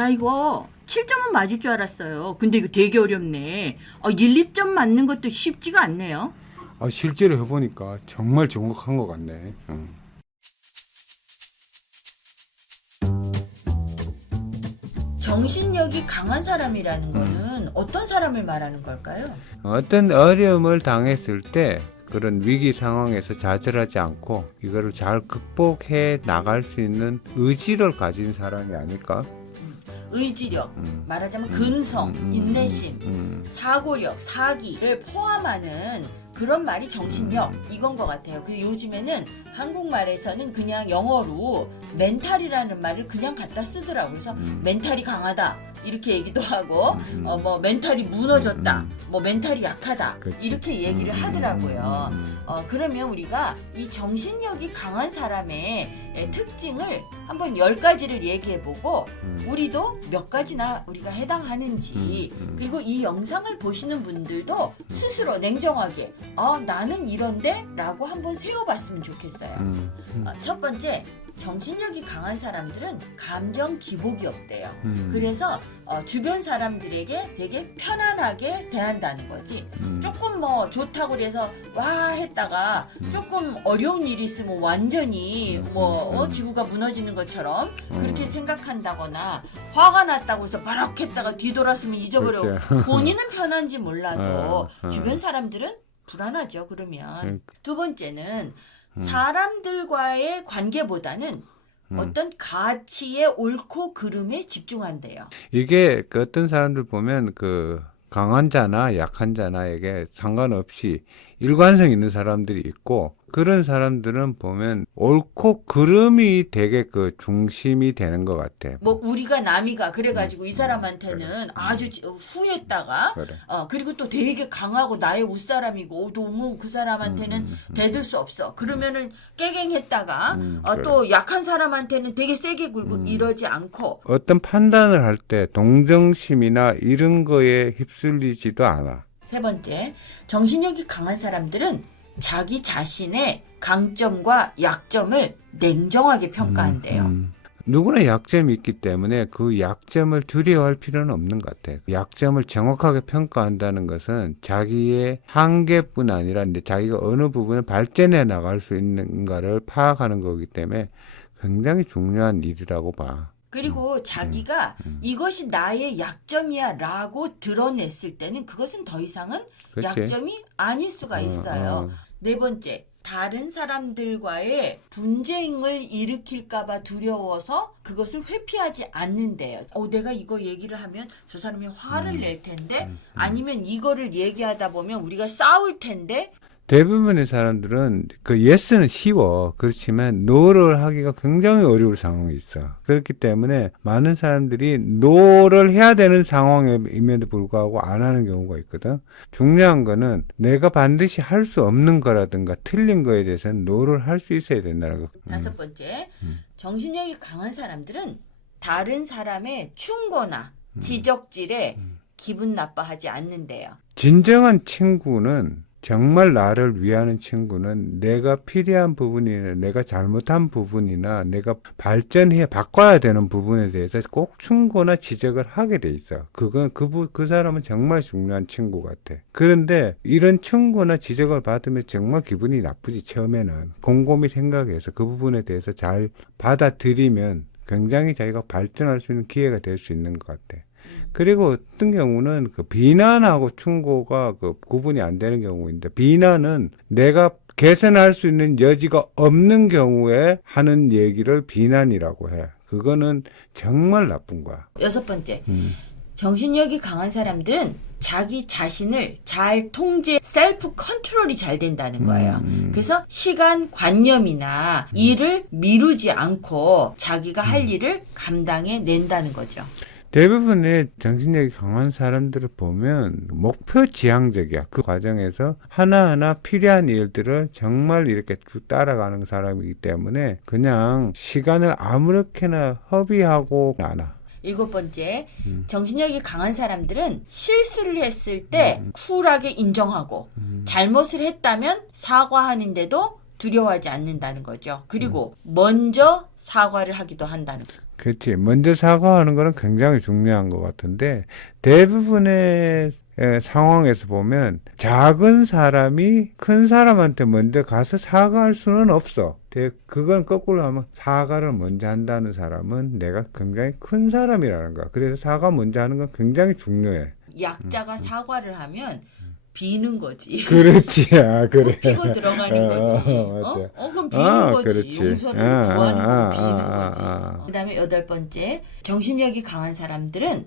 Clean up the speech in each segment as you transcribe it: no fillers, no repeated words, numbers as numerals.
나 이거 7점은 맞을 줄 알았어요. 근데 이거 되게 어렵네. 1, 2점 맞는 것도 쉽지가 않네요. 실제로 해보니까 정말 정확한 것 같네. 정신력이 강한 사람이라는 거는 어떤 사람을 말하는 걸까요? 어떤 어려움을 당했을 때 그런 위기 상황에서 좌절하지 않고 이거를 잘 극복해 나갈 수 있는 의지를 가진 사람이 아닐까? 의지력, 말하자면 근성, 인내심, 사고력, 사기를 포함하는 그런 말이 정신력 이건 것 같아요. 그리고 요즘에는 한국말에서는 그냥 영어로 멘탈이라는 말을 그냥 갖다 쓰더라고요. 그래서 멘탈이 강하다 이렇게 얘기도 하고 뭐 멘탈이 무너졌다, 뭐 멘탈이 약하다 그치. 이렇게 얘기를 하더라고요. 그러면 우리가 이 정신력이 강한 사람의 특징을 한번 10가지를 얘기해보고 우리도 몇 가지나 우리가 해당하는지 그리고 이 영상을 보시는 분들도 스스로 냉정하게 나는 이런데? 라고 한번 세워봤으면 좋겠어요. 첫 번째, 정신력이 강한 사람들은 감정 기복이 없대요. 그래서 주변 사람들에게 되게 편안하게 대한다는 거지. 조금 뭐 좋다고 그래서 와 했다가 조금 어려운 일이 있으면 완전히 뭐 지구가 무너지는 것처럼 그렇게 생각한다거나 화가 났다고 해서 바락 했다가 뒤돌았으면 잊어버려. 그렇죠. 본인은 편한지 몰라도 주변 사람들은 불안하죠. 그러면 두 번째는 사람들과의 관계보다는 어떤 가치의 옳고 그름에 집중한대요. 이게 그 어떤 사람들 보면 그 강한 자나 약한 자나에게 상관없이 일관성 있는 사람들이 있고 그런 사람들은 보면 옳고 그름이 되게 그 중심이 되는 것 같아. 뭐 우리가 남이가 그래가지고 이 사람한테는 아주 후했다가 그래. 그리고 또 되게 강하고 나의 웃사람이고 너무 그 사람한테는 대들 수 없어. 그러면은 깨갱했다가 그래. 또 약한 사람한테는 되게 세게 굴고 이러지 않고 어떤 판단을 할 때 동정심이나 이런 거에 휩쓸리지도 않아. 세 번째, 정신력이 강한 사람들은 자기 자신의 강점과 약점을 냉정하게 평가한대요. 누구나 약점이 있기 때문에 그 약점을 두려워할 필요는 없는 것 같아요. 약점을 정확하게 평가한다는 것은 자기의 한계뿐 아니라 이제 자기가 어느 부분을 발전해 나갈 수 있는가를 파악하는 거기 때문에 굉장히 중요한 일이라고 봐. 그리고 자기가 이것이 나의 약점이야 라고 드러냈을 때는 그것은 더 이상은 그치? 약점이 아닐 수가 있어요. 네 번째, 다른 사람들과의 분쟁을 일으킬까봐 두려워서 그것을 회피하지 않는데요. 내가 이거 얘기를 하면 저 사람이 화를 낼 텐데 아니면 이거를 얘기하다 보면 우리가 싸울 텐데 대부분의 사람들은 그 예스는 쉬워. 그렇지만 노를 하기가 굉장히 어려울 상황이 있어. 그렇기 때문에 많은 사람들이 노를 해야 되는 상황임에도 불구하고 안 하는 경우가 있거든. 중요한 거는 내가 반드시 할 수 없는 거라든가 틀린 거에 대해서는 노를 할 수 있어야 된다는 거. 다섯 번째, 정신력이 강한 사람들은 다른 사람의 충고나 지적질에 기분 나빠하지 않는데요. 진정한 친구는 정말 나를 위하는 친구는 내가 필요한 부분이나 내가 잘못한 부분이나 내가 발전해 바꿔야 되는 부분에 대해서 꼭 충고나 지적을 하게 돼 있어. 그건 그 사람은 정말 중요한 친구 같아. 그런데 이런 충고나 지적을 받으면 정말 기분이 나쁘지. 처음에는 곰곰이 생각해서 그 부분에 대해서 잘 받아들이면 굉장히 자기가 발전할 수 있는 기회가 될 수 있는 것 같아. 그리고 어떤 경우는 그 비난하고 충고가 그 구분이 안 되는 경우인데, 비난은 내가 개선할 수 있는 여지가 없는 경우에 하는 얘기를 비난이라고 해. 그거는 정말 나쁜 거야. 여섯 번째, 정신력이 강한 사람들은 자기 자신을 잘 셀프 컨트롤이 잘 된다는 거예요. 그래서 시간 관념이나 일을 미루지 않고 자기가 할 일을 감당해 낸다는 거죠. 대부분의 정신력이 강한 사람들을 보면 목표 지향적이야. 그 과정에서 하나하나 필요한 일들을 정말 이렇게 쭉 따라가는 사람이기 때문에 그냥 시간을 아무렇게나 허비하고 않아. 일곱 번째, 정신력이 강한 사람들은 실수를 했을 때 쿨하게 인정하고 잘못을 했다면 사과하는데도 두려워하지 않는다는 거죠. 그리고 먼저 사과를 하기도 한다는 거죠. 그렇지. 먼저 사과하는 거는 굉장히 중요한 것 같은데 대부분의 상황에서 보면 작은 사람이 큰 사람한테 먼저 가서 사과할 수는 없어. 그건 거꾸로 하면 사과를 먼저 한다는 사람은 내가 굉장히 큰 사람이라는 거야. 그래서 사과 먼저 하는 건 굉장히 중요해. 약자가 사과를 하면 비는 거지. 그렇지. 아, 그래. 피고 들어가는 거지. 맞아. 그럼 비는 거지. 그렇지. 용서를 구하는 건 비는 거지. 아. 그다음에 8번째, 정신력이 강한 사람들은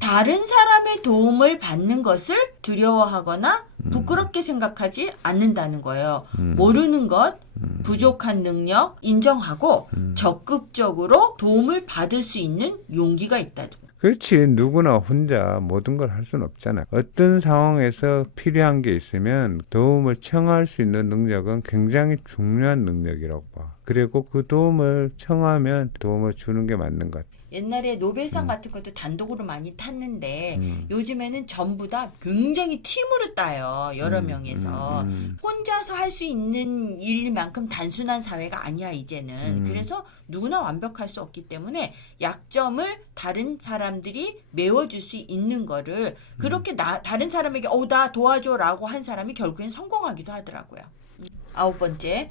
다른 사람의 도움을 받는 것을 두려워하거나 부끄럽게 생각하지 않는다는 거예요. 모르는 것, 부족한 능력 인정하고 적극적으로 도움을 받을 수 있는 용기가 있다. 그렇지. 누구나 혼자 모든 걸 할 수는 없잖아. 어떤 상황에서 필요한 게 있으면 도움을 청할 수 있는 능력은 굉장히 중요한 능력이라고 봐. 그리고 그 도움을 청하면 도움을 주는 게 맞는 것 같아. 옛날에 노벨상 같은 것도 단독으로 많이 탔는데 요즘에는 전부 다 굉장히 팀으로 따요. 여러 명에서. 혼자서 할 수 있는 일만큼 단순한 사회가 아니야 이제는. 그래서 누구나 완벽할 수 없기 때문에 약점을 다른 사람들이 메워줄 수 있는 거를 그렇게 다른 사람에게 나 도와줘라고 한 사람이 결국엔 성공하기도 하더라고요. 9번째,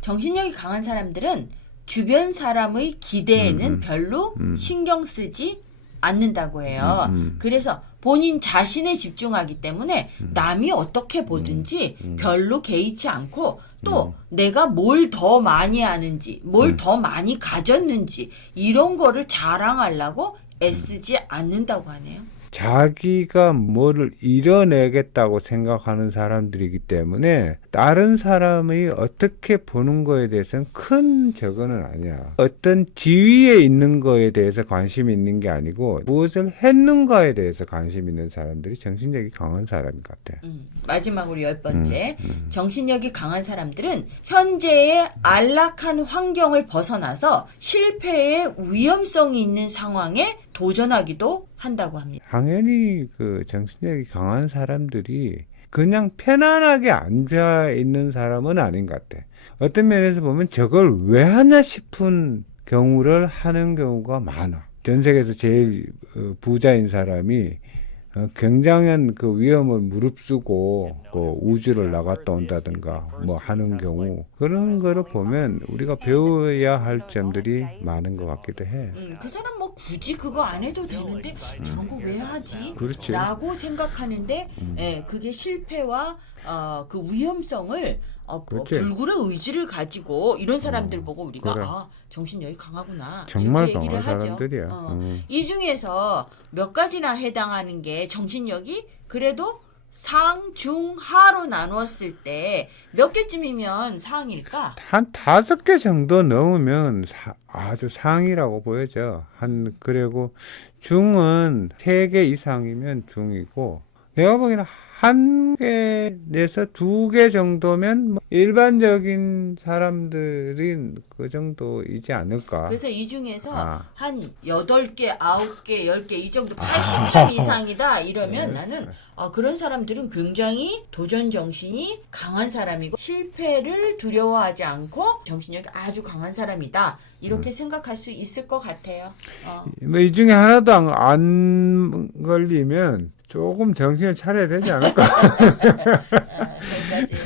정신력이 강한 사람들은 주변 사람의 기대에는 별로 신경 쓰지 않는다고 해요. 그래서 본인 자신에 집중하기 때문에 남이 어떻게 보든지 별로 개의치 않고 또 내가 뭘 더 많이 하는지, 뭘 더 많이 가졌는지 이런 거를 자랑하려고 애쓰지 않는다고 하네요. 자기가 뭐를 이뤄내겠다고 생각하는 사람들이기 때문에 다른 사람이 어떻게 보는 거에 대해서는 큰 저거는 아니야. 어떤 지위에 있는 거에 대해서 관심이 있는 게 아니고 무엇을 했는가에 대해서 관심 있는 사람들이 정신력이 강한 사람인 것 같아. 마지막으로 10번째, 정신력이 강한 사람들은 현재의 안락한 환경을 벗어나서 실패의 위험성이 있는 상황에 도전하기도 한다고 합니다. 당연히 그 정신력이 강한 사람들이 그냥 편안하게 앉아 있는 사람은 아닌 것 같아. 어떤 면에서 보면 저걸 왜 하냐 싶은 경우를 하는 경우가 많아. 전 세계에서 제일 부자인 사람이 굉장한 그 위험을 무릅쓰고 그 우주를 나갔다 온다든가 뭐 하는 경우 그런 거를 보면 우리가 배워야 할 점들이 많은 것 같기도 해. 그 사람 뭐 굳이 그거 안 해도 되는데 저런 거 왜 하지? 그렇지. 라고 생각하는데 그게 실패와 그 위험성을 그렇지. 불굴의 의지를 가지고 이런 사람들 보고 우리가 그래. 정신력이 강하구나 정말 이렇게 얘기를 강한 하죠. 사람들이야. 이 중에서 몇 가지나 해당하는 게 정신력이 그래도 상, 중, 하로 나누었을 때 몇 개쯤이면 상일까? 한 5개 정도 넘으면 아주 상이라고 보여져. 그리고 중은 3개 이상이면 중이고, 내가 보기에는 1개에서 2개 정도면 뭐 일반적인 사람들인 그 정도이지 않을까. 그래서 이 중에서 한 8개, 9개, 10개 이 정도 80점 이상이다 이러면 나는 그런 사람들은 굉장히 도전 정신이 강한 사람이고 실패를 두려워하지 않고 정신력이 아주 강한 사람이다. 이렇게 생각할 수 있을 것 같아요. 뭐 이 중에 하나도 안 걸리면 조금 정신을 차려야 되지 않을까. 거기까지.